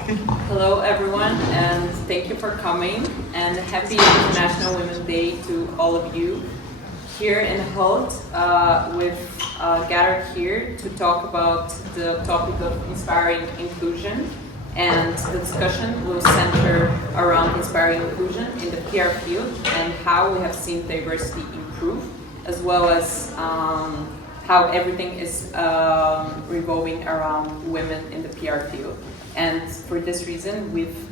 Hello everyone, and thank you for coming, and happy International Women's Day to all of you. Here in Hult, we've gathered here to talk about the topic of inspiring inclusion, and the discussion will center around inspiring inclusion in the PR field and how we have seen diversity improve, as well as how everything is revolving around women in the PR field. And for this reason, we've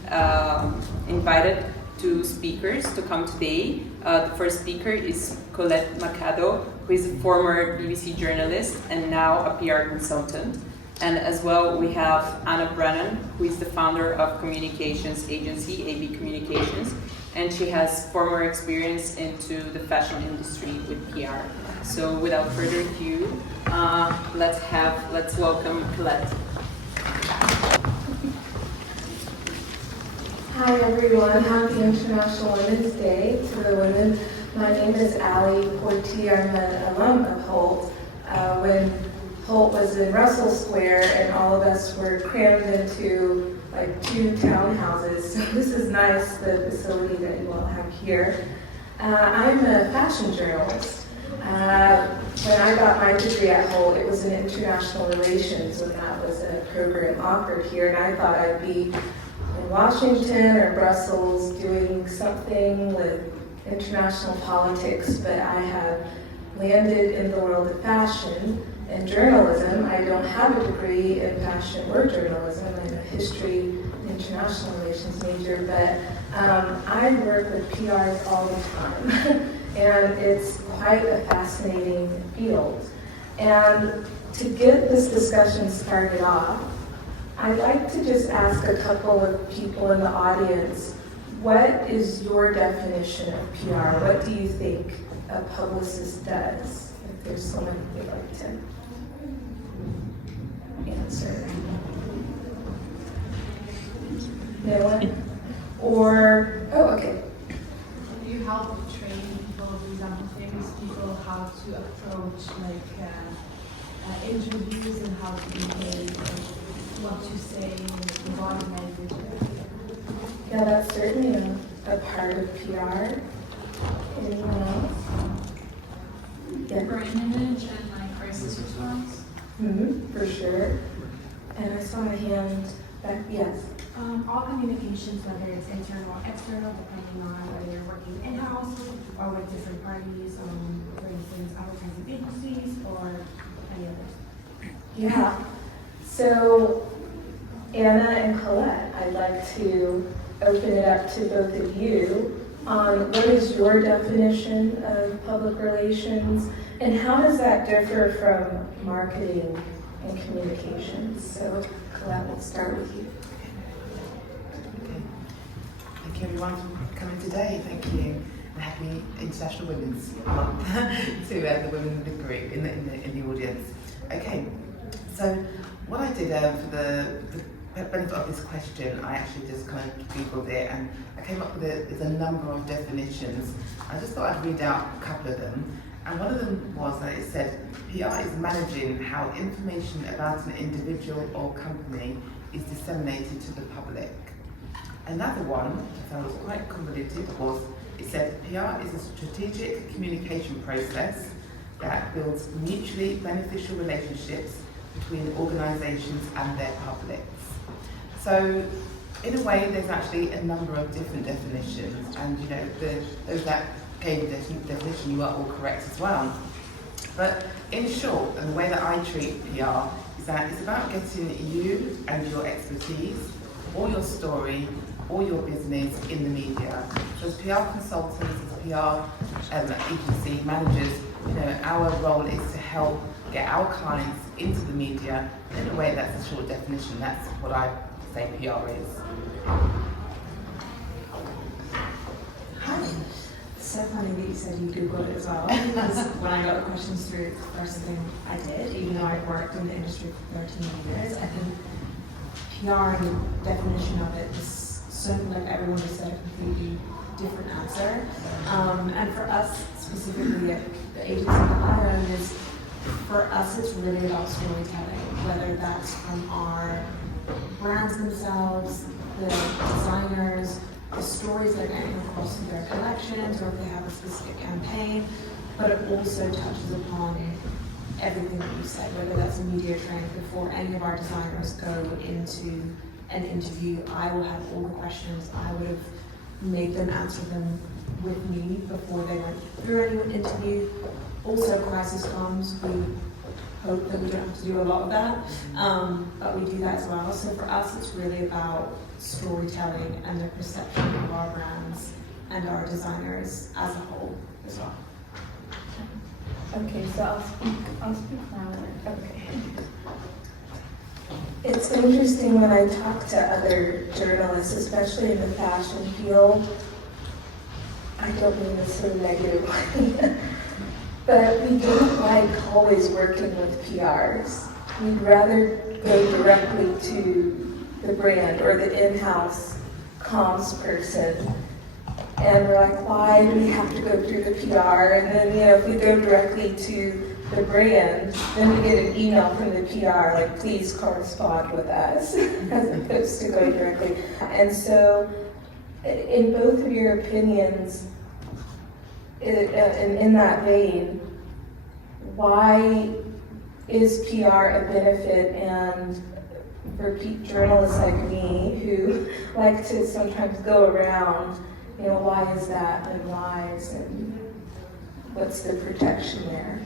invited two speakers to come today. The first speaker is Colette Machado, who is a former BBC journalist and now a PR consultant. And as well, we have Brennan, who is the founder of communications agency, AB Communications, and she has former experience into the fashion industry with PR. So without further ado, let's welcome Colette. Hi everyone, happy International Women's Day to the women. My name is Ali Porti. I'm an alum of Hult. When Hult was in Russell Square and all of us were crammed into like 2 townhouses. So this is nice, the facility that you all have here. I'm a fashion journalist. When I got my degree at Hult, it was in international relations when that was a program offered here, and I thought I'd be in Washington or Brussels doing something with international politics, but I have landed in the world of fashion and journalism. I don't have a degree in fashion or journalism. I'm a history and international relations major, but I work with PRs all the time, and it's quite a fascinating field. And to get this discussion started off, I'd like to just ask a couple of people in the audience, what is your definition of PR? What do you think a publicist does? If there's someone who would like to answer. No one? Or, oh, okay. You help train people, for example, famous people, how to approach interviews and how to behave, what to say, the body language. Yeah, that's certainly a part of PR. Anyone else? Yeah. Brand image and crisis response. For sure. And I saw a hand back, yes. All communications, whether it's internal or external, depending on whether you're working in-house or with different parties, for instance, advertising agencies or any others. Yeah. So, Anna and Colette, I'd like to open it up to both of you on what is your definition of public relations and how does that differ from marketing and communications? So, Colette, we'll start with you. Thank you everyone for coming today. Thank you. And happy International Women's Month to the women in the group, in the audience. Okay, so what I did for the benefit of this question, I actually just kind of Googled it and I came up with a number of definitions. I just thought I'd read out a couple of them. And one of them was that it said, PR is managing how information about an individual or company is disseminated to the public. Another one, which I was quite convoluted, was it said PR is a strategic communication process that builds mutually beneficial relationships between organisations and their publics. So, in a way, there's actually a number of different definitions, and you know, those that gave the definition, you are all correct as well. But in short, and the way that I treat PR is that it's about getting you and your expertise, or your story, or your business in the media. So as PR consultants, as PR agency managers, you know, our role is to help get our clients into the media. In a way, that's a short definition. That's what I say PR is. Hi. So funny that you said you Googled it as well, because when I got the questions through, the first thing I did, even though I've worked in the industry for 13 years, I think PR and the definition of it is something like everyone just said a completely different answer. And for us specifically at the agency that I run is, for us it's really about storytelling, whether that's from our brands themselves, the designers, the stories they're getting across in their collections, or if they have a specific campaign, but it also touches upon everything that you said, whether that's a media training. Before any of our designers go into an interview, I will have all the questions. I would have made them answer them with me before they went through any interview. Also, crisis comes, we hope that we don't have to do a lot of that, but we do that as well. So for us, it's really about storytelling and the perception of our brands and our designers as a whole as well. Okay, so I'll speak louder. Okay. It's interesting when I talk to other journalists, especially in the fashion field. I don't mean this so negatively, but we don't like always working with PRs. We'd rather go directly to the brand or the in-house comms person. And we're like, why do we have to go through the PR? And then, if we go directly to the brand, then we get an email from the PR, like, please correspond with us, as opposed to going directly. And so, in both of your opinions, in that vein, why is PR a benefit? And for journalists like me who like to sometimes go around, why is that and why is and what's the protection there?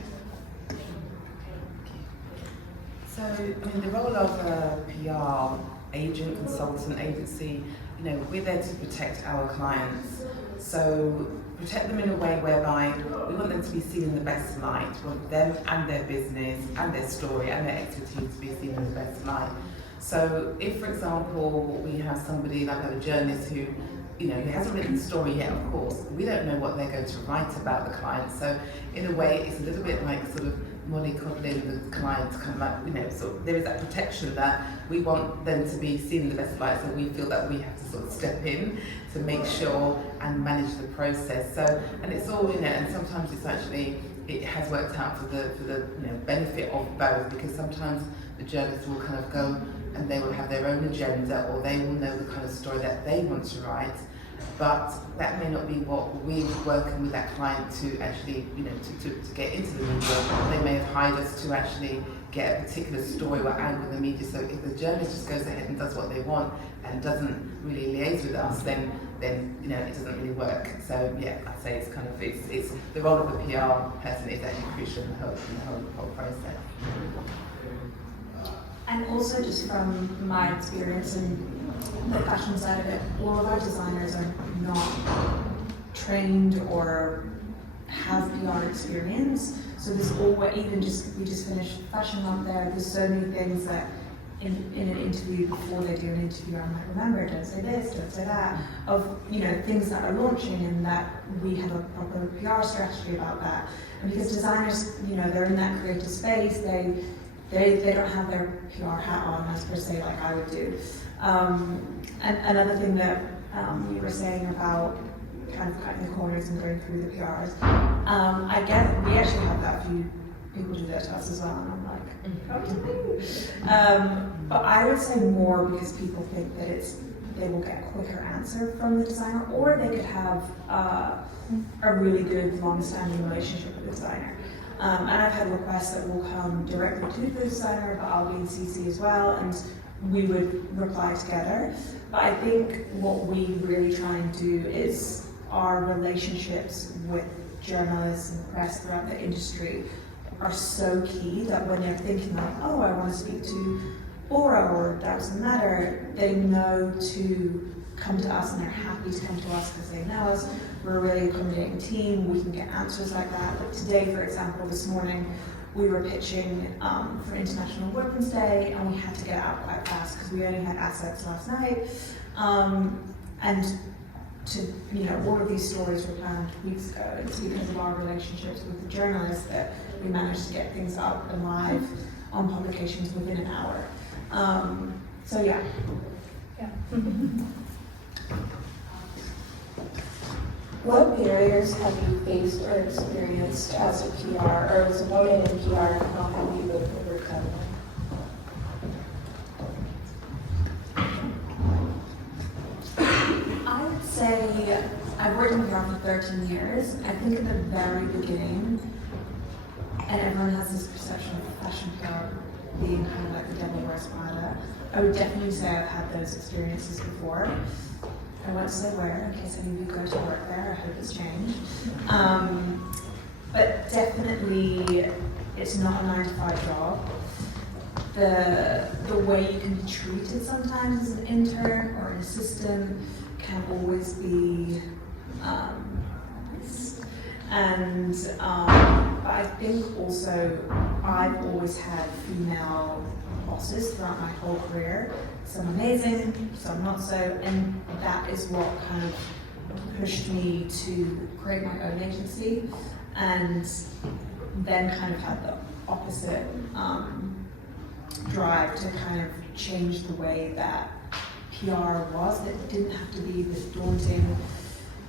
So, the role of a PR agent, consultant, agency, we're there to protect our clients. So, protect them in a way whereby we want them to be seen in the best light. We want them and their business and their story and their expertise to be seen in the best light. So, if, for example, we have somebody like a journalist who who hasn't written the story yet, of course, we don't know what they're going to write about the client. So in a way, it's a little bit like sort of mollycoddling the client, kind of like, so there is that protection that we want them to be seen in the best light, so we feel that we have to sort of step in to make sure and manage the process. So, and it's all, and sometimes it's actually, it has worked out for the benefit of both, because sometimes the journalists will kind of go and they will have their own agenda, or they will know the kind of story that they want to write, but that may not be what we're working with that client to actually, to get into the media. They may have hired us to actually get a particular story or angle in the media. So if the journalist just goes ahead and does what they want and doesn't really liaise with us, then it doesn't really work. So yeah, I'd say it's kind of it's the role of the PR person is actually crucial in the whole process. And also, just from my experience in the fashion side of it, all of our designers are not trained or have PR experience. So there's always, we just finished Fashion Month there, there's so many things that in an interview, before they do an interview, I might remember, don't say this, don't say that, of things that are launching, and that we have a proper PR strategy about that. And because designers, they're in that creative space, they don't have their PR hat on, as per se, like I would do. And another thing that you were saying about kind of cutting the corners and going through the PRs, I guess we actually have that few people do that to us as well, and I'm like, okay. But I would say more because people think that they will get a quicker answer from the designer, or they could have a really good long-standing relationship with the designer. And I've had requests that will come directly to the designer, but I'll be in CC as well, and we would reply together. But I think what we really try and do is our relationships with journalists and press throughout the industry are so key that when they're thinking like, oh, I want to speak to Bora or Doesn't Matter, they know to come to us, and they're happy to come to us because they know us. We're a really accommodating team. We can get answers like that. Like today, for example, this morning, we were pitching for International Women's Day, and we had to get out quite fast because we only had assets last night. And all of these stories were planned weeks ago. It's because of our relationships with the journalists that we managed to get things up and live on publications within an hour. So yeah. What barriers have you faced or experienced as a PR or as a woman in PR, and how have you overcome them? I've worked in PR for 13 years. I think at the very beginning, and everyone has this perception of fashion PR being kind of like the devil wears Prada. I would definitely say I've had those experiences before. I won't say where, in case any of you go to work there. I hope it's changed. But definitely, it's not a 9-to-5 job. The way you can be treated sometimes as an intern or an assistant can always be but I think also I've always had female bosses throughout my whole career, some amazing, some not so, and that is what kind of pushed me to create my own agency, and then kind of had the opposite drive to kind of change the way that PR was. That didn't have to be this daunting,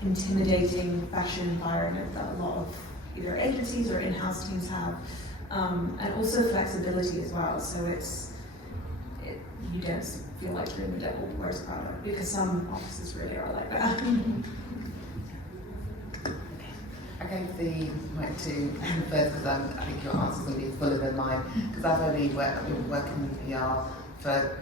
intimidating fashion environment that a lot of either agencies or in-house teams have, and also flexibility as well. So you don't feel like you're in the devil wears Prada, because some offices really are like that. I gave the mic to first because I think your answer's going to be fuller than mine, because I've been working in PR for,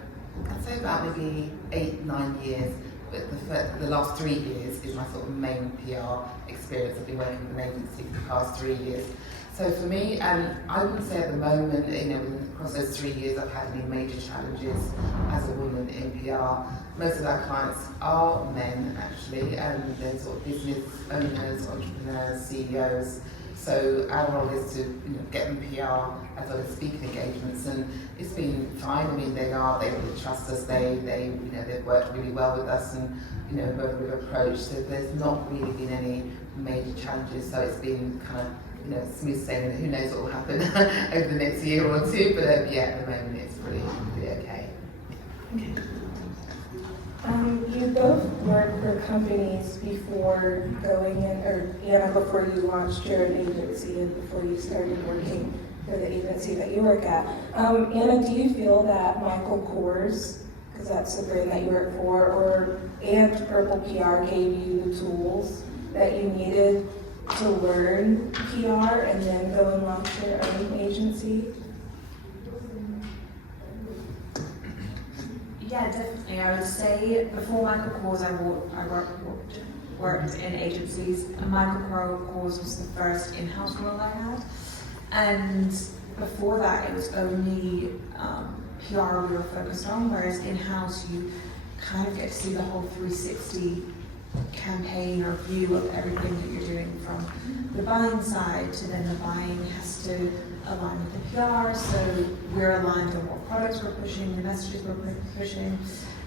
I'd say about maybe 8-9 years, but the last 3 years is my sort of main PR experience. I've been working with an agency for the past 3 years. So for me, I wouldn't say at the moment, across those 3 years I've had any major challenges as a woman in PR. Most of our clients are men, actually, and they're sort of business owners, entrepreneurs, CEOs. So our role is to get them PR as well as speaking engagements, and it's been fine. I mean, they really trust us. They've worked really well with us, and whoever we've approached. So there's not really been any major challenges. So it's been kind of smooth sailing. Who knows what will happen over the next year or two? But at the moment it's pretty okay. Okay. You both worked for companies before going in, or Anna, before you launched your own agency and before you started working for the agency that you work at. Anna, do you feel that Michael Kors, because that's the brand that you work for, and Purple PR gave you the tools that you needed to learn PR and then go and launch your own agency? Yeah, definitely. I would say before Michael Kors, I worked in agencies. And Michael Kors was the first in-house role I had, and before that, it was only PR we were focused on. Whereas in-house, you kind of get to see the whole 360 campaign or view of everything that you're doing, from the buying side to then the buying has to align with the PR, so we're aligned on what products we're pushing, the messages we're pushing,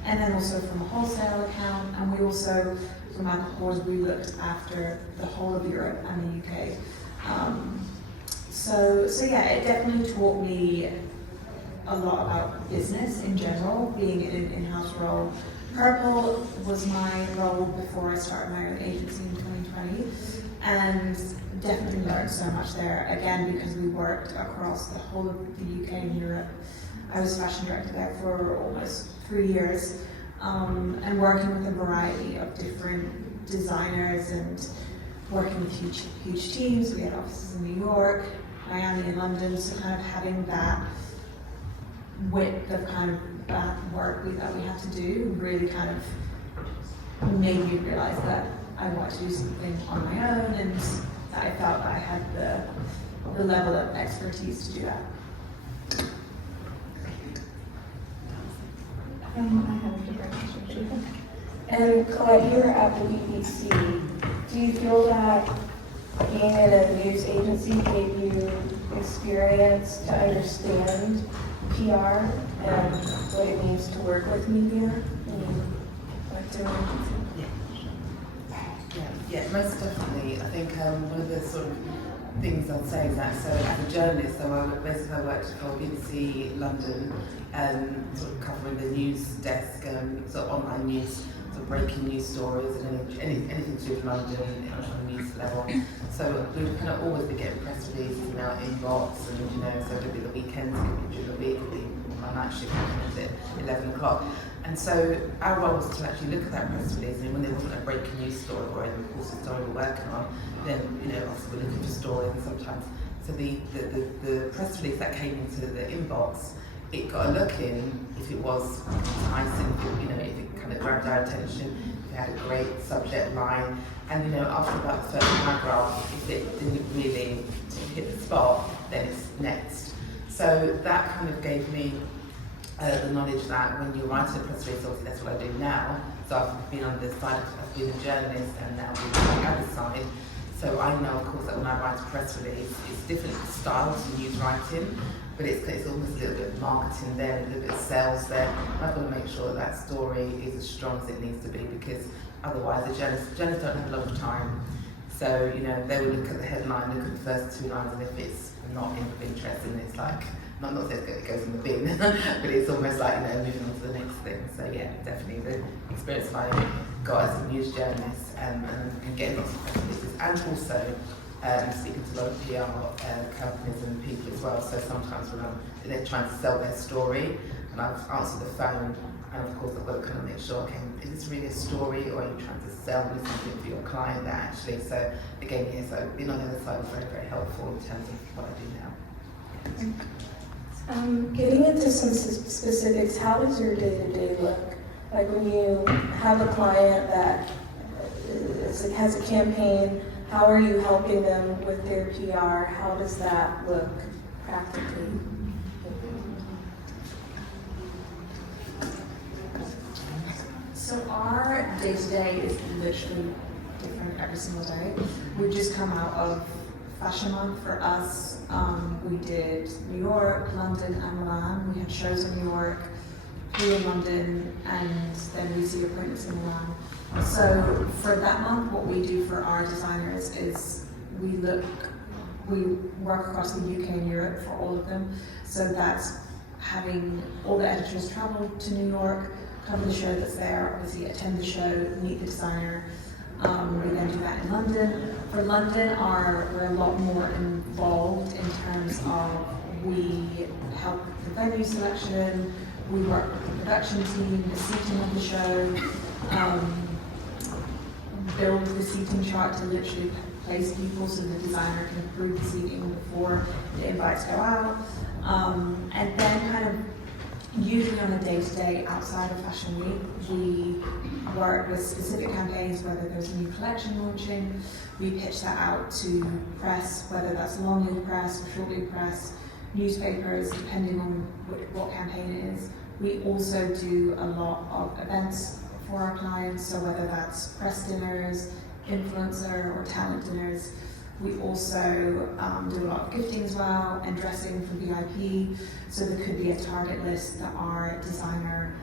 and then also from a wholesale account, and we also, from Michael Kors, we looked after the whole of Europe and the UK. So yeah, it definitely taught me a lot about business in general, being in an in-house role. Purple was my role before I started my own agency in 2020, and definitely learned so much there, again, because we worked across the whole of the UK and Europe. I was fashion director there for almost 3 years, and working with a variety of different designers and working with huge teams. We had offices in New York, Miami, and London, so kind of having that width of kind of that work that we had to do really kind of made me realize that I wanted to do something on my own, and I felt that I had the level of expertise to do that. I have a different question. And Colette, you were at the BBC. Do you feel that being in a news agency gave you experience to understand PR and what it means to work with media? Yeah, most definitely. I think one of the sort of things I'd say is that, so as a journalist, I worked for BBC London, sort of covering the news desk, sort of online news, sort of breaking news stories and anything to do with London on a news level. So we would kind of always be getting press releases in our inbox, and so it could be the weekends, it could be during the week, it could be my night shift at 11 o'clock. And so our role was to actually look at that press release, and when there wasn't a breaking news story or any course of story we're working on, then obviously we're looking for stories, and sometimes. So the press release that came into the inbox, it got a look in if it was enticing, if it kind of grabbed our attention, if it had a great subject line, and after about the first paragraph, if it didn't really hit the spot, then it's next. So that kind of gave me the knowledge that when you're writing a press release, obviously that's what I do now. So I've been on the side, I've been a journalist and now been on the other side. So I know, of course, that when I write a press release, it's different styles to news writing, but it's almost a little bit of marketing there, a little bit of sales there. I've got to make sure that that story is as strong as it needs to be, because otherwise the journalists don't have a lot of time. So, they will look at the headline, look at the first 2 lines, and if it's not of interest, and it's like, not that it goes in the bin, but it's almost like, moving on to the next thing. So yeah, definitely the experience I got as a news journalist and getting lots of press releases, and also speaking to a lot of PR companies and people as well. So sometimes when they're trying to sell their story, and I've answered the phone, and of course I've got to kind of make sure, okay, is this really a story, or are you trying to sell me something for your client that actually, so again, yeah, so being on the other side was very, very helpful in terms of what I do now. Getting into some specifics, how does your day-to-day look? Like when you have a client that has a campaign, how are you helping them with their PR? How does that look practically? So our day-to-day is literally different every single day. We've just come out of Fashion Month for us. We did New York, London, and Milan. We had shows in New York, here in London, and then we see appointments in Milan. So for that month, what we do for our designers is we work across the UK and Europe for all of them. So that's having all the editors travel to New York, cover the show that's there, obviously attend the show, meet the designer. We then do that in London. For London, we're a lot more involved in terms of we help with the venue selection, we work with the production team, the seating of the show, build the seating chart to literally place people so the designer can approve the seating before the invites go out. And then kind of usually on a day-to-day outside of Fashion Week, we work with specific campaigns, whether there's a new collection launching, we pitch that out to press, whether that's long lead press or short lead press, newspapers, depending on what campaign it is. We also do a lot of events for our clients, so whether that's press dinners, influencer or talent dinners. We also do a lot of gifting as well, and dressing for VIP. So there could be a target list that our designer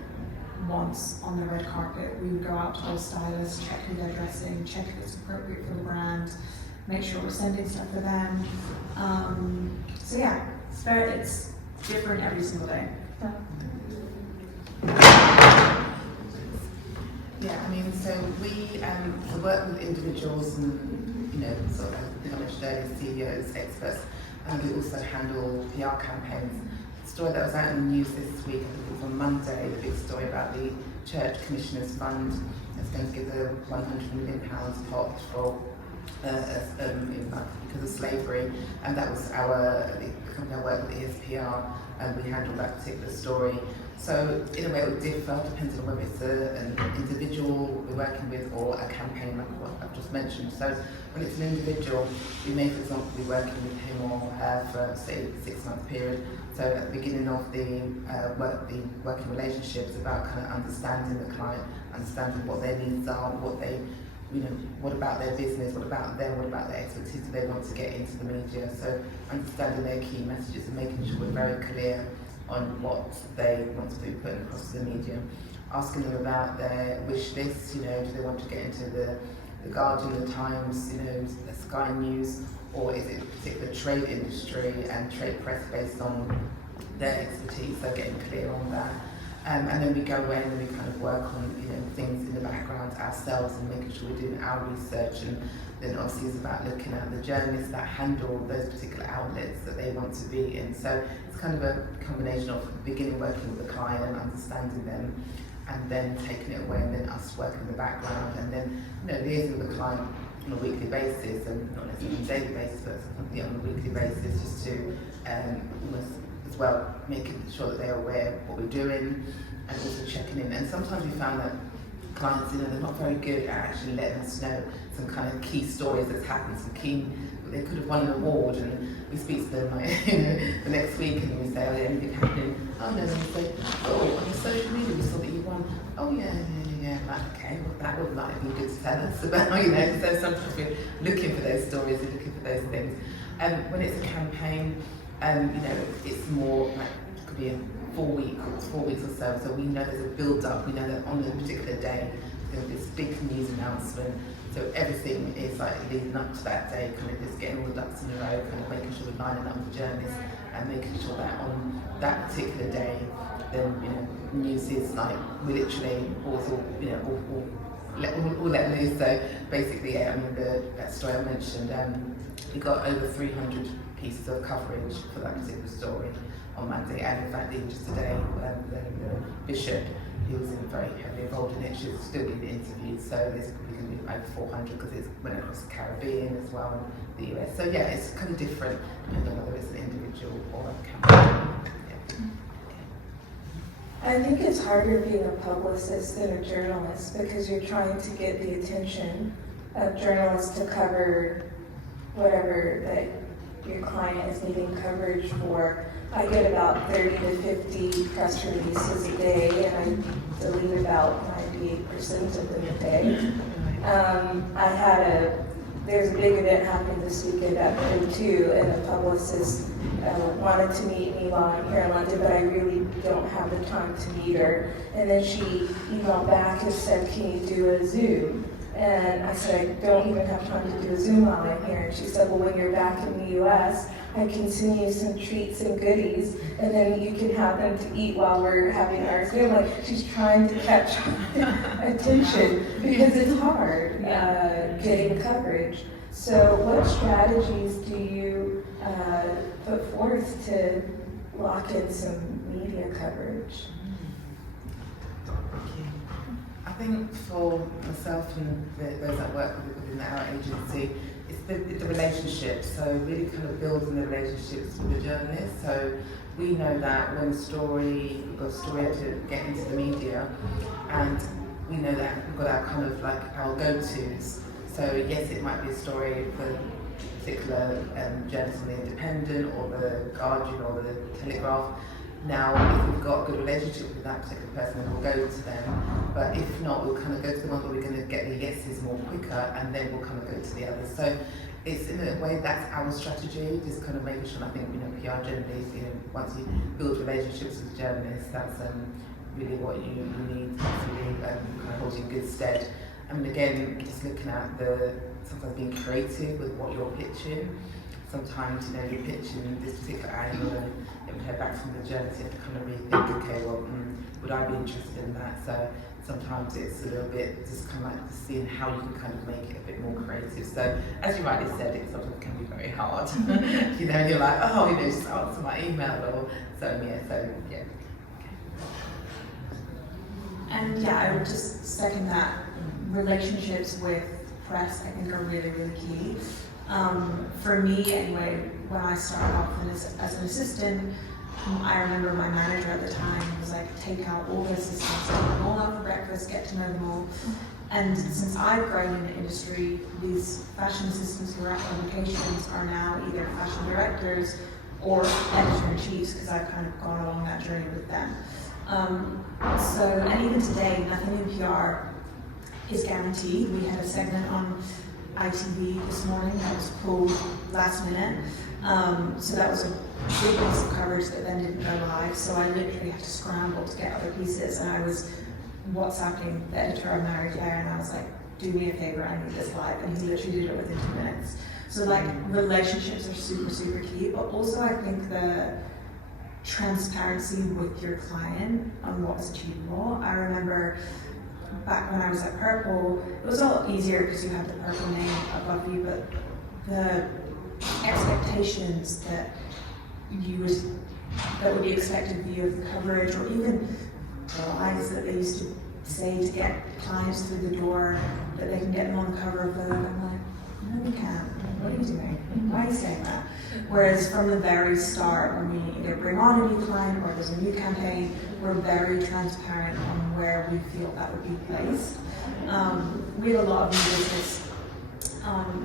wants on the red carpet. We would go out to those stylists, check who they're dressing, check if it's appropriate for the brand, make sure we're sending stuff for them. So yeah, it's different every single day. Yeah, I mean, so we work with individuals and, sort of acknowledged earlier, CEOs, experts, and we also handle PR campaigns. The story that was out in the news this week, I think it was on Monday, the big story about the Church Commissioners Fund that's going to give the £100 million pot for because of slavery, and that was the company I work with, ESPR, and we handled that particular story. So in a way it would differ depending on whether it's an individual we're working with or a campaign like what I've just mentioned. So when it's an individual, we may, for example, be working with him or her for, say, a 6-month period. So at the beginning of the working relationship, it's about kind of understanding the client, understanding what their needs are, what about their business, what about them, what about their expertise do they want to get into the media. So understanding their key messages and making sure we're very clear on what they want to be putting across to the media. Asking them about their wish list, do they want to get into the Guardian, the Times, the Sky News, or is it a particular trade industry and trade press based on their expertise, so getting clear on that. And then we go away and we kind of work on things in the background ourselves and making sure we're doing our research, and then obviously it's about looking at the journalists that handle those particular outlets that they want to be in. So it's kind of a combination of beginning working with the client and understanding them, and then taking it away, and then us working in the background, and then liaising with the client on a weekly basis, and not necessarily on a daily basis, but something on a weekly basis, just to almost as well making sure that they're aware of what we're doing, and also checking in. And sometimes we found that clients, they're not very good at actually letting us know some kind of key stories that's happened, they could have won an award, and we speak to them the next week, and we say, oh, yeah, anything happening? Oh no, and we say, oh, on social media we saw that you won. Oh yeah. Like, okay, well, that would be good to tell us about, So sometimes we're looking for those stories, we're looking for those things. When it's a campaign, it's more like, it could be a 4 weeks or so. So we know there's a build-up. We know that on a particular day there's this big news announcement. So everything is like leading up to that day, kind of just getting all the ducks in a row, kind of making sure we're lining up the journeys and making sure that on that particular day, then news is like we literally all let loose. So basically, that story I mentioned, we got over 300 pieces of coverage for that particular story on Monday, and in fact even just today, the bishop, he was very heavily involved in it. She's still being interviewed, so there's probably going to be over 400 because it went across the Caribbean as well, and the US. So yeah, it's kind of different depending on whether it's an individual or a campaign. I think it's harder being a publicist than a journalist because you're trying to get the attention of journalists to cover whatever that your client is needing coverage for. I get about 30 to 50 press releases a day, and I delete about 98% of them a day. There's a big event happening this weekend at O2, and a publicist wanted to meet me while I'm here in London, but I really don't have the time to meet her. And then she emailed back and said, can you do a Zoom? And I said, I don't even have time to do a Zoom while I'm here. And she said, well, when you're back in the US, I can send you some treats and goodies, and then you can have them to eat while we're having our Zoom. Like, she's trying to catch attention because it's hard getting coverage. So what strategies do you put forth to lock in some media coverage? I think for myself and those that work within our agency, it's the relationship. So really kind of building the relationships with the journalists. So we know that when we've got a story to get into the media, and we know that we've got our kind of like our go-tos. So yes, it might be a story for a particular journalist on the Independent or the Guardian or the Telegraph. Now, if we've got a good relationship with that particular person, then we'll go to them. But if not, we'll kind of go to the ones where we're going to get the yeses more quicker, and then we'll kind of go to the others. So it's in a way that's our strategy, just kind of making sure. I think PR generally, once you build relationships with journalists, that's really what you need to really kind of hold you in good stead. I mean, again, just looking at sometimes being creative with what you're pitching. Sometimes, you're pitching this particular angle and you haven't heard back from the journalist, you have to kind of rethink, okay, well, would I be interested in that? So sometimes it's a little bit just kind of like seeing how you can kind of make it a bit more creative. So as you rightly said, it sometimes can be very hard. And you're like, just answer my email or so yeah. And yeah, I would just second that. Relationships with press, I think, are really, really key. For me, anyway, when I started off as an assistant, I remember my manager at the time was like, take out all the assistants, take them all out for breakfast, get to know them all. And since I've grown in the industry, these fashion assistants who are at publications are now either fashion directors or editor-in-chiefs, because I've kind of gone along that journey with them. And even today, nothing in PR is guaranteed. We had a segment on ITV this morning that was pulled last minute. So that was a big piece of coverage that then didn't go live. So I literally had to scramble to get other pieces, and I was WhatsApping the editor I married there, and I was like, do me a favor, I need this live. And he literally did it within 2 minutes. So relationships are super, super key, but also I think the transparency with your client on what is achievable. I remember back when I was at Purple, it was a lot easier because you had the Purple name above you, but the expectations that would be expected of you of the coverage, or even lies that they used to say to get clients through the door, that they can get them on the cover of Vogue. I'm like, no, you can't. What are you doing? Why are you saying that? Whereas from the very start, when we either bring on a new client or there's a new campaign, we're very transparent on where we feel that would be placed. We have a lot of new business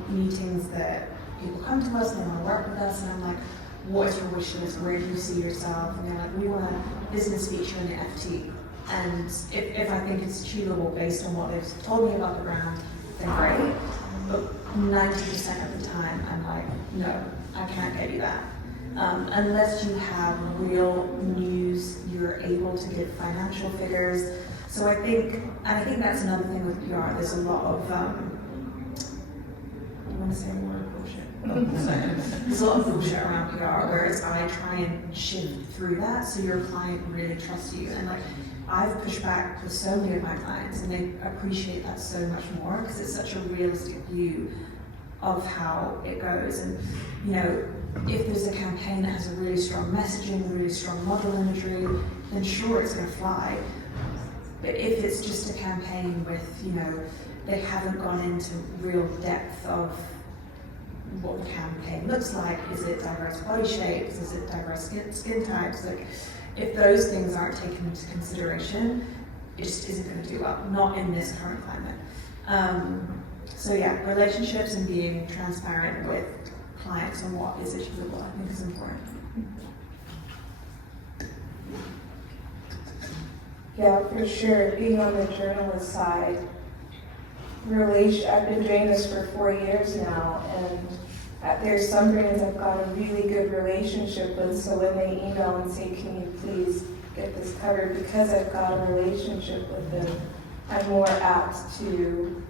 meetings that people come to us and they want to work with us, and I'm like, what is your wish list? Where do you see yourself? And they're like, we want a business feature in the FT. And if I think it's achievable based on what they've told me about the brand, then great. But 90% of the time, I'm like, no, I can't get you that. Unless you have real news, you're able to give financial figures. So I think that's another thing with PR. There's a lot of, you want to say more bullshit? There's a lot of bullshit around PR, whereas I try and shift through that so your client really trusts you. And like, I've pushed back with so many of my clients, and they appreciate that so much more because it's such a realistic view of how it goes. And you know, if there's a campaign that has a really strong messaging, really strong model imagery, then sure, it's going to fly. But if it's just a campaign with, you know, they haven't gone into real depth of what the campaign looks like, is it diverse body shapes, is it diverse skin types, like, if those things aren't taken into consideration, it just isn't going to do well, not in this current climate. So yeah, relationships and being transparent with clients on what is achievable, I think is important. Yeah, for sure. Being on the journalist side, I've been doing this for 4 years now, and there's some brands I've got a really good relationship with, so when they email and say, can you please get this covered, because I've got a relationship with them, I'm more apt to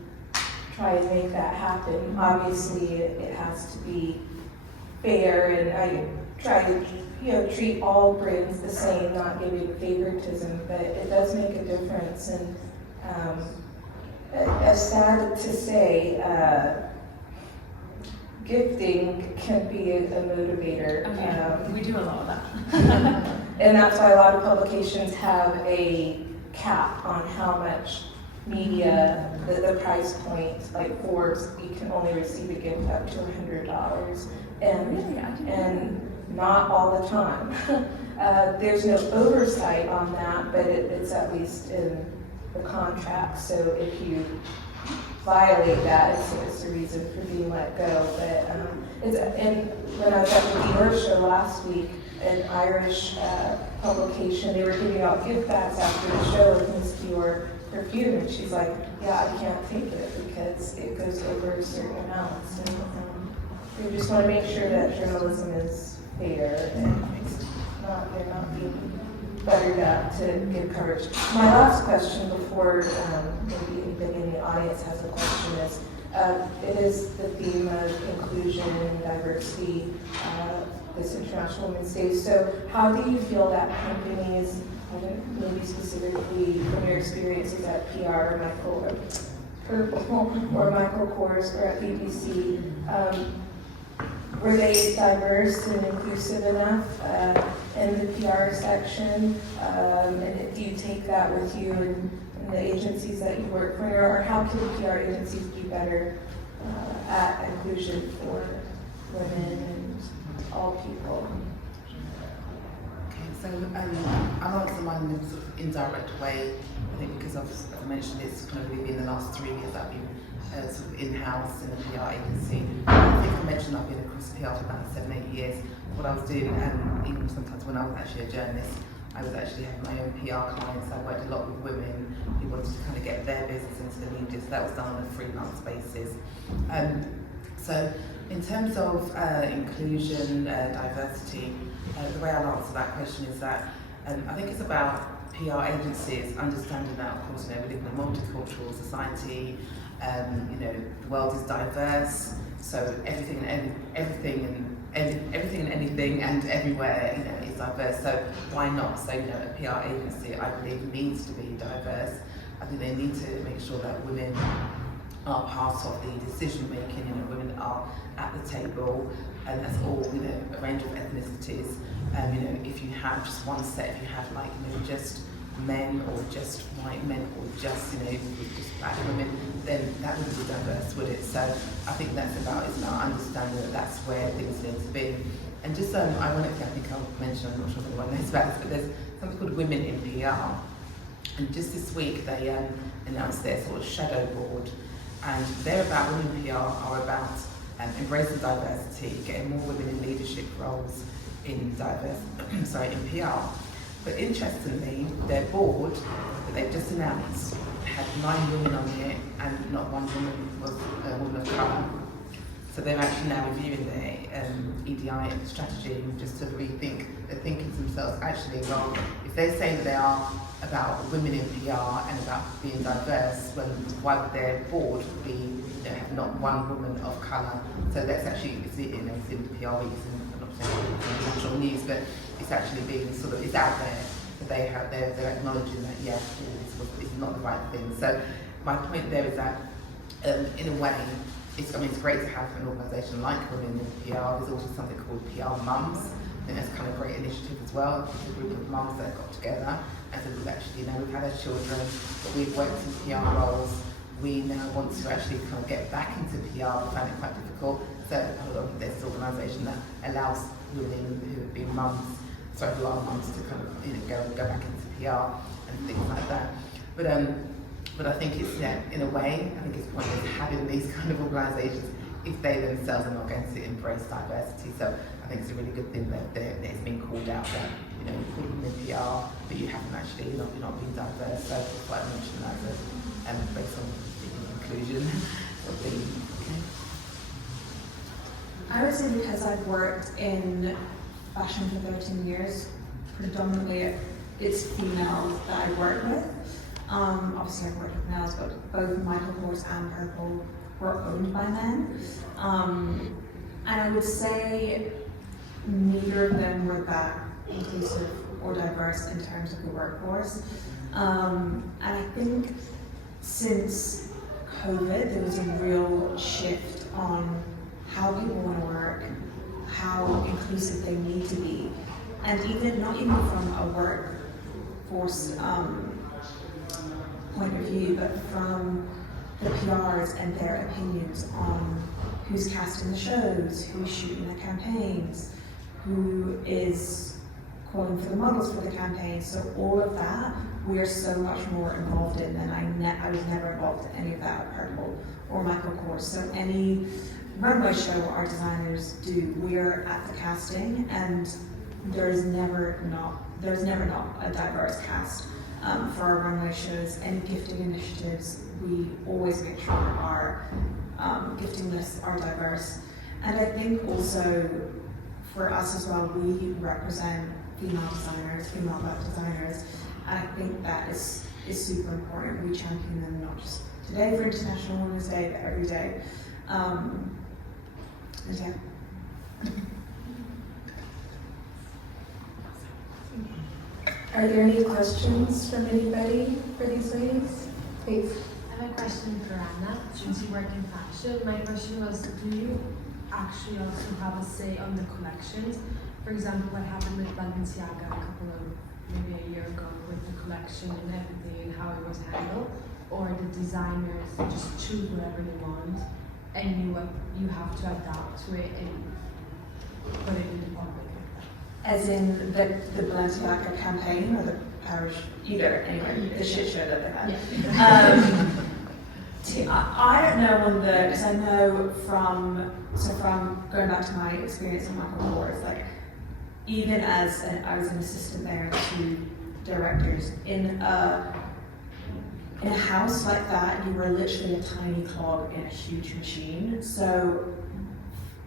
try and make that happen. Obviously, it has to be fair, and I try to, you know, treat all brands the same, not giving favoritism, but it does make a difference. And as sad to say, gifting can be a motivator. We do a lot of that. And that's why a lot of publications have a cap on how much media, the price point, like Forbes, you can only receive a gift up to $100. And not all the time. There's no oversight on that, but it's at least in the contract. So if you violate that, it's a reason for being let go. But and when I was at the Dior show last week, an Irish publication, they were giving out gift bags after the show with Miss Dior perfume, and she's like, yeah, I can't take it because it goes over a certain amount. So we just want to make sure that journalism is fair and they're not being buttered up to give coverage. My last question before maybe anybody in the audience has a question is, it is the theme of inclusion and diversity, this International Women's Day. So how do you feel that companies, maybe specifically from your experiences at PR or Michael or Michael Kors or at BBC, were they diverse and inclusive enough in the PR section? And do you take that with you in the agencies that you work for? Or how can PR agencies be better at inclusion for women and all people? Okay, so I'll answer mine in a sort of indirect way. I think because as I mentioned, it's kind of really been the last 3 years I've been sort of in-house in a PR agency. I think I mentioned I've been across PR for about 7-8 years. What I was doing, even sometimes when I was actually a journalist, I was actually having my own PR clients. I worked a lot with women who wanted to kind of get their business into the media, so that was done on a freelance basis. So in terms of inclusion, diversity, the way I'll answer that question is that I think it's about PR agencies understanding that, of course, we live in a multicultural society. The world is diverse, so everything and anything and everywhere, is diverse. So why not? So, a PR agency, I believe, needs to be diverse. I think they need to make sure that women are part of the decision making. Women are at the table, and that's all. A range of ethnicities. If you have just one set, if you have just men or just white men or just, just black women, then that wouldn't be diverse, would it? So I think it's about understanding that that's where things need to be. And just ironically, I think I'll mention, I'm not sure if anyone knows about this, but there's something called Women in PR. And just this week they announced their sort of shadow board, and they're about, women in PR are about embracing diversity, getting more women in leadership roles in PR. But interestingly, their board that they've just announced had 9 women on it, and not one woman was a woman of colour. So they're actually now reviewing their EDI strategy just to rethink. They're thinking to themselves, actually, well, if they say that they are about women in PR and about being diverse, when why would their board be have not one woman of colour? So that's actually it's in the PR weeks, and I'm not saying it's in national news, but it's actually being it's out there. That they're acknowledging that it's not the right thing. So my point there is that in a way, it's great to have an organisation like Women in PR. There's also something called PR Mums. I think that's kind of a great initiative as well. It's a group of mums that got together and said, we've actually, we've had our children, but we've worked in PR roles. We now want to actually kind of get back into PR. We find it quite difficult. So there's this organisation that allows women who have been mums, who are mums, to kind of go back into PR and things like that. But I think it's, in a way, I think it's pointless having these kind of organisations if they themselves are not going to embrace diversity. So I think it's a really good thing that it's been called out that, you're putting in PR, but you haven't actually, you're not being diverse. So that's why I mentioned that based on the inclusion of the, I would say because I've worked in fashion for 13 years, predominantly it's females that I work with. Obviously I've worked with males, but both Michael Kors and Purple were owned by men. And I would say neither of them were that inclusive or diverse in terms of the workforce. And I think since COVID, there was a real shift on how people want to work, how inclusive they need to be, and not even from a workforce point of view, but from the PRs and their opinions on who's casting the shows, who's shooting the campaigns, who is calling for the models for the campaigns. So all of that, we are so much more involved in than I was never involved in any of that at Purple or Michael Kors. So any runway show our designers do, we are at the casting, and there's never not a diverse cast. For our runway shows, any gifting initiatives, we always make sure our gifting lists are diverse. And I think also for us as well, we represent female designers, female black designers, and I think that is super important. We champion them not just today for International Women's Day, but every day. Yeah. Are there any questions from anybody for these ladies? Please. I have a question for Anna. Since you work in fashion, my question was, do you actually also have a say on the collections? For example, what happened with Balenciaga maybe a year ago with the collection and everything and how it was handled? Or the designers just choose whatever they want and you have to adapt to it and put it in the public? As in the Balenciaga campaign or the parish, either, anyway, the shit show that they had. I don't know because I know from going back to my experience in Michael Kors, even as I was an assistant there to directors, in a house like that, you were literally a tiny clog in a huge machine. So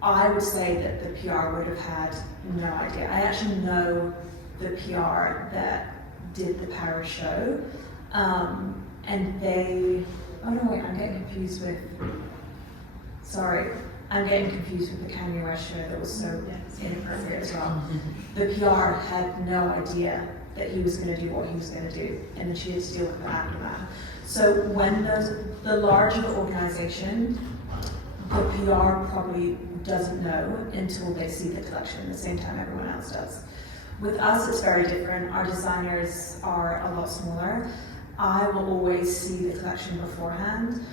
I would say that the PR would have had no idea. I actually know the PR that did the Paris show, and they, I'm getting confused with the Kanye West show that was so inappropriate as well. The PR had no idea that he was going to do what he was going to do, and then she had to deal with the aftermath. So when the larger organization, the PR probably doesn't know until they see the collection at the same time everyone else does. With us, it's very different. Our designers are a lot smaller. I will always see the collection beforehand,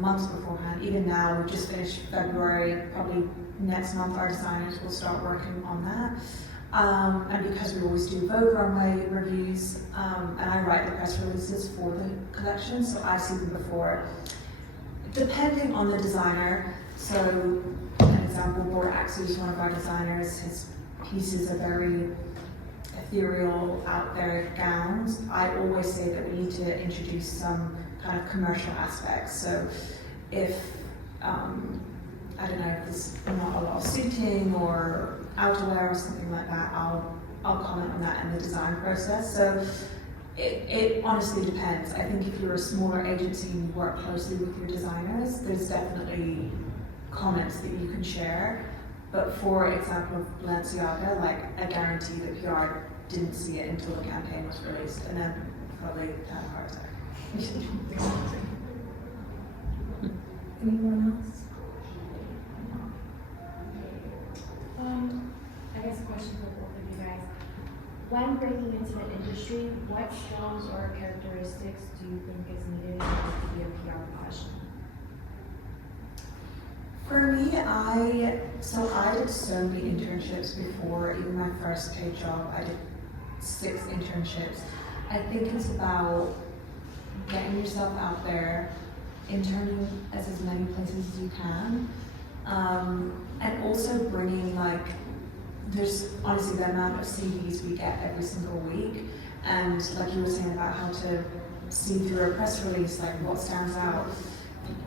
months beforehand. Even now, we've just finished February, probably next month our designers will start working on that. And because we always do Vogue runway reviews, and I write the press releases for the collection, so I see them before. Depending on the designer, so an example, Borax, who's one of our designers, his pieces are very ethereal, out there gowns. I always say that we need to introduce some kind of commercial aspects. So if, I don't know, if there's not a lot of suiting or outerwear or something like that, I'll comment on that in the design process. So it honestly depends. I think if you're a smaller agency and you work closely with your designers, there's definitely comments that you can share. But for example, Balenciaga, like I guarantee that PR didn't see it until the campaign was released, and then probably had a heart attack. Anyone else? I guess a question for both of you guys. When breaking into the industry, what skills or characteristics do you think is needed in order to be a PR professional? For me, I did so many internships before even my first paid job. I did 6 internships. I think it's about getting yourself out there, interning as many places as you can, and also bringing there's honestly the amount of CVs we get every single week, and like you were saying about how to see through a press release, like what stands out.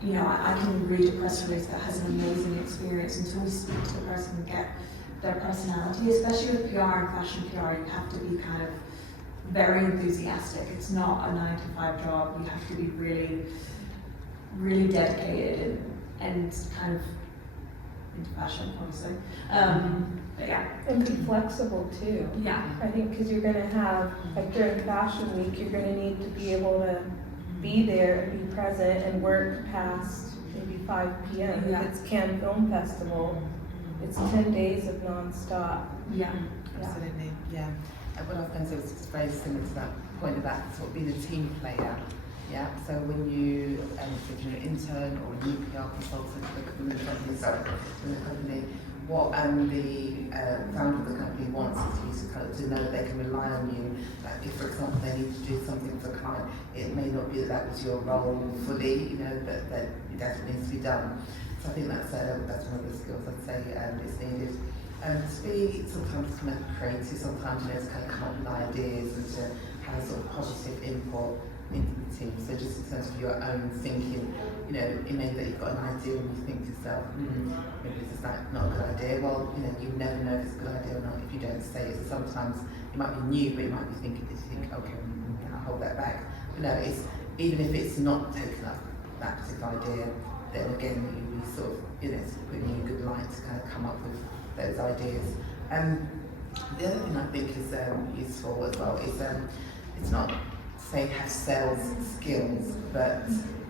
You know, I can read a press release that has an amazing experience until we speak to the person and get their personality, especially with PR and fashion PR. You have to be kind of very enthusiastic. It's not a 9-to-5 job. You have to be really, really dedicated and kind of into fashion, obviously. But yeah. And be flexible too. Yeah. I think because you're going to have, like during Fashion Week, you're going to need to be able to be there and be present and work past maybe 5 p.m. Yeah. If it's Cannes Film Festival, it's 10 days of non-stop. Yeah. Absolutely, yeah. And what I was going to say was just very similar to that point about sort of being a team player. Yeah, so when you, if you're an intern or a new PR consultant within the company, what the founder of the company wants is you to know that they can rely on you. Like if, for example, they need to do something for a client, it may not be that was your role fully, but that needs to be done. So I think that's one of the skills I'd say is needed. To be sometimes kind of creative, sometimes to kind of come up with ideas and to have a sort of positive input into the team. So just in terms of your own thinking, it may be that you've got an idea and you think to yourself, maybe this is not a good idea. Well, you never know if it's a good idea or not if you don't say it. So sometimes it might be new, but you might be thinking, okay, I'll hold that back. But no, it's even if it's not taken up, that particular idea, then again, you sort of, it's putting you in a good light to kind of come up with those ideas. The other thing I think is useful as well is it's not say have sales skills, but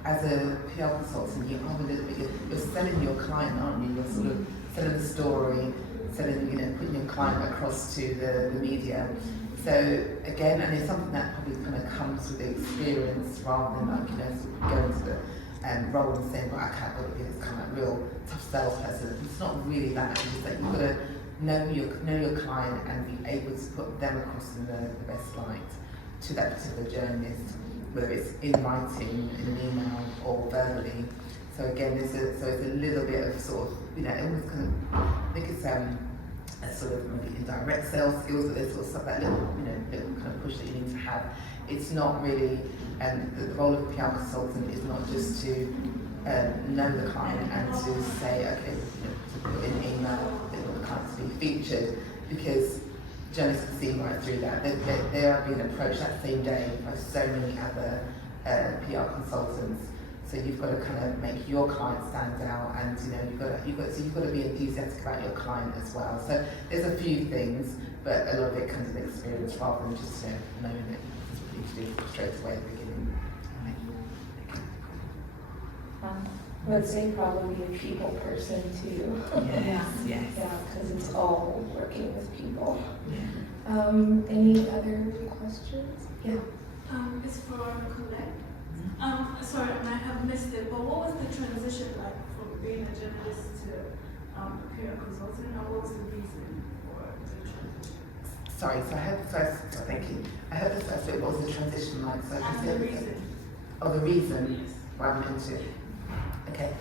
as a PR consultant, you're selling your client, aren't you? You're sort of selling the story, putting your client across to the media. So again, and it's something that probably kind of comes with the experience rather than sort of going to the role and saying, well, okay, I've got to be this kind of real tough salesperson. It's not really that. It's just that you've got to know your client and be able to put them across in the best light to that particular journalist, whether it's in writing, in an email, or verbally. So again, it's a little bit of sort of, almost kind of, I think it's a sort of maybe indirect sales skills, but there's sort of stuff, that little kind of push that you need to have. It's not really, the role of a PR consultant is not just to know the client and to say, okay, to put in an email, they want the client to be featured, because journalists can see right through that. They are being approached that same day by so many other PR consultants. So you've got to kind of make your client stand out, and you've got to be enthusiastic about your client as well. So there's a few things, but a lot of it comes with experience rather than just knowing that you need to do straight away at the beginning. I would say probably a people person too. Yes, yes. Yeah, because it's all working with people. Yeah. Any other questions? Yeah. It's for Colette. Sorry, I might have missed it, but what was the transition like from being a journalist to a PR consultant, and what was the reason for the transition? Sorry, so I heard the first, thank you. I heard the first bit, what was the transition like? So I And just the said- reason. Oh, the reason Yes. why I went into it. Okay.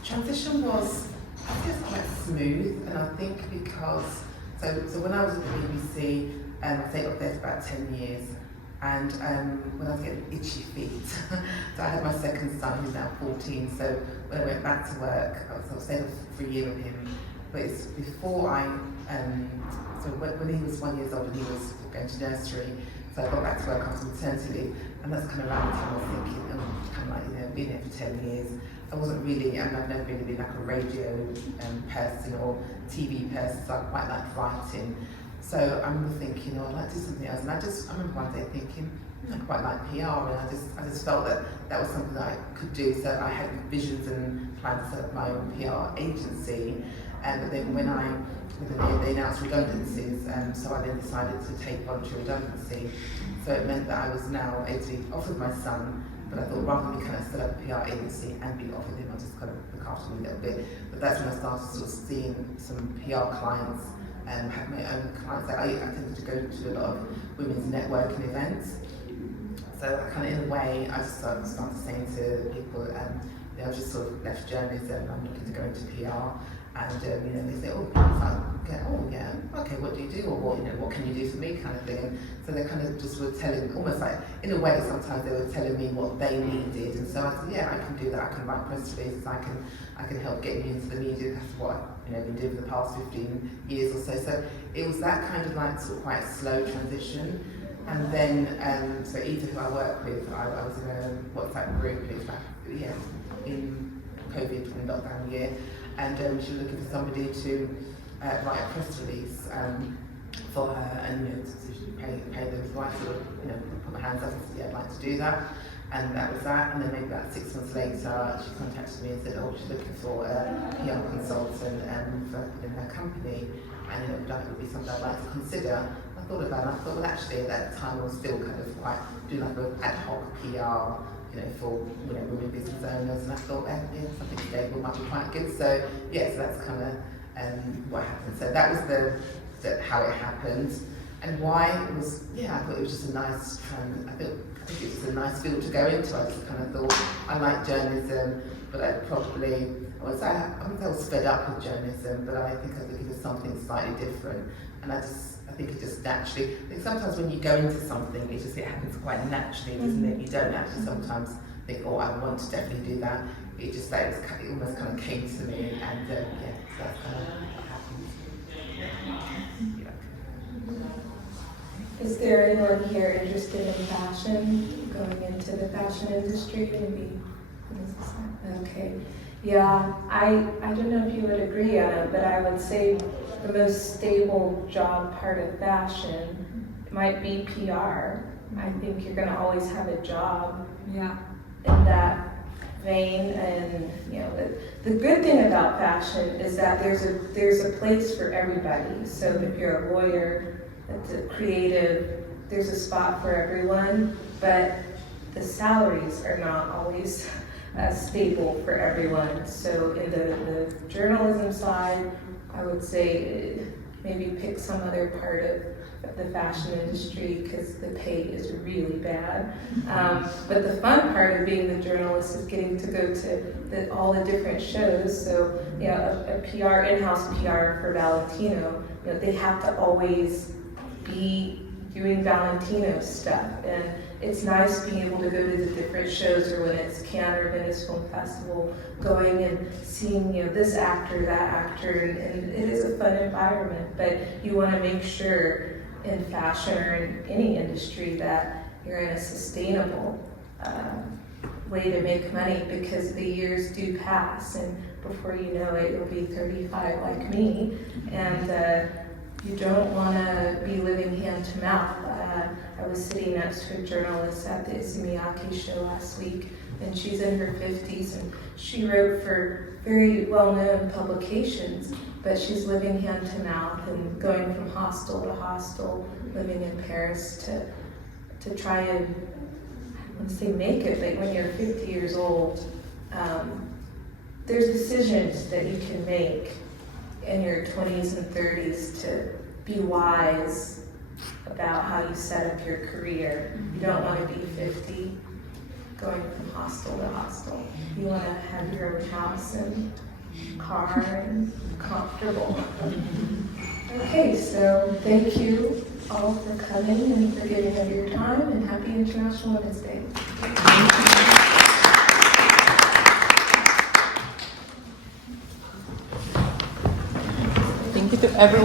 The transition was, I guess, quite smooth, and I think because, so when I was at the BBC, I stayed up there for about 10 years, and when I was getting itchy feet, so I had my second son, who's now 14, so when I went back to work, I stayed for a year with him, but it's before so when he was 1 year old and he was going to nursery, so I got back to work after maternity leave, and that's kind of around the time I was thinking, kind of like, being here for 10 years, I wasn't really, I've never really been like a radio person or TV person, so I quite like writing. So I remember thinking, I'd like to do something else, and I remember one day thinking, I quite like PR, and I just felt that that was something that I could do. So I had visions and plans to set up my own PR agency, but then when they announced redundancies, so I then decided to take voluntary redundancy. So it meant that I was now able to be offered my son, but I thought rather than kind of set up a PR agency and be offered him, I'll just kind of look after him a little bit. But that's when I started sort of seeing some PR clients and have my own clients. I tended to go to a lot of women's networking events. So I kind of, in a way, I just started saying to people, I've just sort of left journalism, I'm looking to go into PR. And they say, okay, what do you do, or what can you do for me, kind of thing. And so they kind of just were telling, almost like in a way, sometimes they were telling me what they needed, and so I said, yeah, I can do that. I can write press releases. I can help get you into the media. That's what I've been doing for the past 15 years or so. So it was that kind of like sort of quite slow transition. And then, so Eva, who I work with, I was in a WhatsApp group, and it was like, in COVID, in lockdown year. And she was looking for somebody to write a press release for her, and to pay them to write, sort of, put my hands up and said, yeah, I'd like to do that. And that was that. And then maybe about 6 months later, she contacted me and said, she's looking for a PR consultant for her company, and that would be something I'd like to consider. I thought about it, and I thought, well, actually, at that time, I was still kind of quite doing like an ad hoc PR. For women business owners, and I thought, something stable might be quite good. So so that's kind of what happened. So that was how it happened, and why it was. I thought it was just a nice I think it was a nice field to go into. I just kind of thought I like journalism, but I was fed up with journalism, but I think I was looking for something slightly different, and I think it just naturally. I think sometimes when you go into something, it happens quite naturally, doesn't it? You don't actually sometimes think, I want to definitely do that. It just it almost kind of came to me, and so that's kind of what happened. Is there anyone here interested in fashion, going into the fashion industry? Maybe. Okay. Yeah, I don't know if you would agree on it, but I would say the most stable job part of fashion might be PR. I think you're going to always have a job in that vein, and the good thing about fashion is that there's a place for everybody. So if you're a lawyer, that's a creative, there's a spot for everyone, but the salaries are not always stable for everyone. So in the journalism side, I would say maybe pick some other part of the fashion industry, because the pay is really bad. But the fun part of being the journalist is getting to go to all the different shows. So a PR, in-house PR for Valentino, they have to always be doing Valentino stuff, and it's nice being able to go to the different shows, or when it's Cannes or Venice Film Festival, going and seeing this actor, that actor, and it is a fun environment. But you want to make sure in fashion or in any industry that you're in a sustainable way to make money, because the years do pass, and before you know it, you'll be 35 like me, and you don't want to be living hand to mouth. I was sitting next to a journalist at the Izumi Aki show last week and she's in her 50s, and she wrote for very well-known publications, but she's living hand to mouth and going from hostel to hostel, living in Paris to try and, I want to say make it, but when you're 50 years old, there's decisions that you can make in your 20s and 30s to be wise about how you set up your career. You don't want to be 50 going from hostel to hostel. You want to have your own house and car and comfortable. Okay, so thank you all for coming and for giving of your time, and happy International Women's Day. Thank you to everyone.